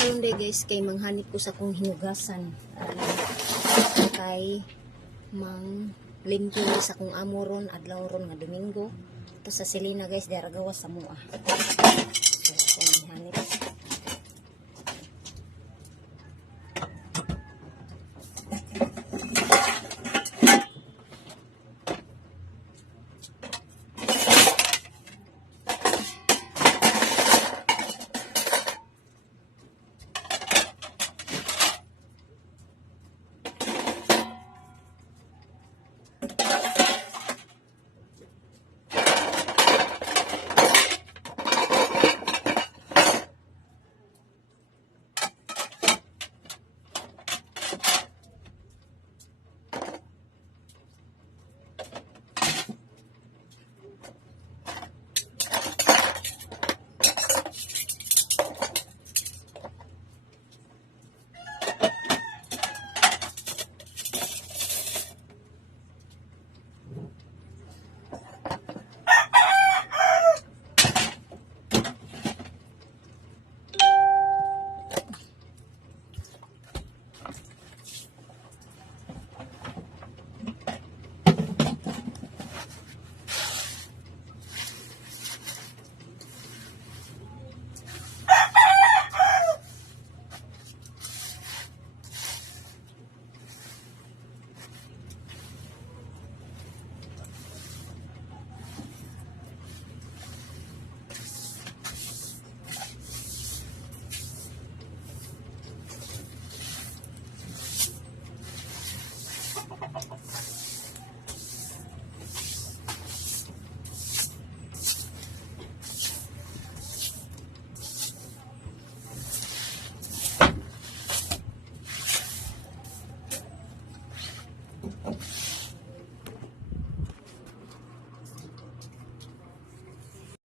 Kalunday guys, kay manghanip ko sa kong hinugasan. Kay mang limpyo sa kong amoron, adlaw ron nga Domingo. Ito sa Selena guys, daragawas sa mua. So, kung hanip.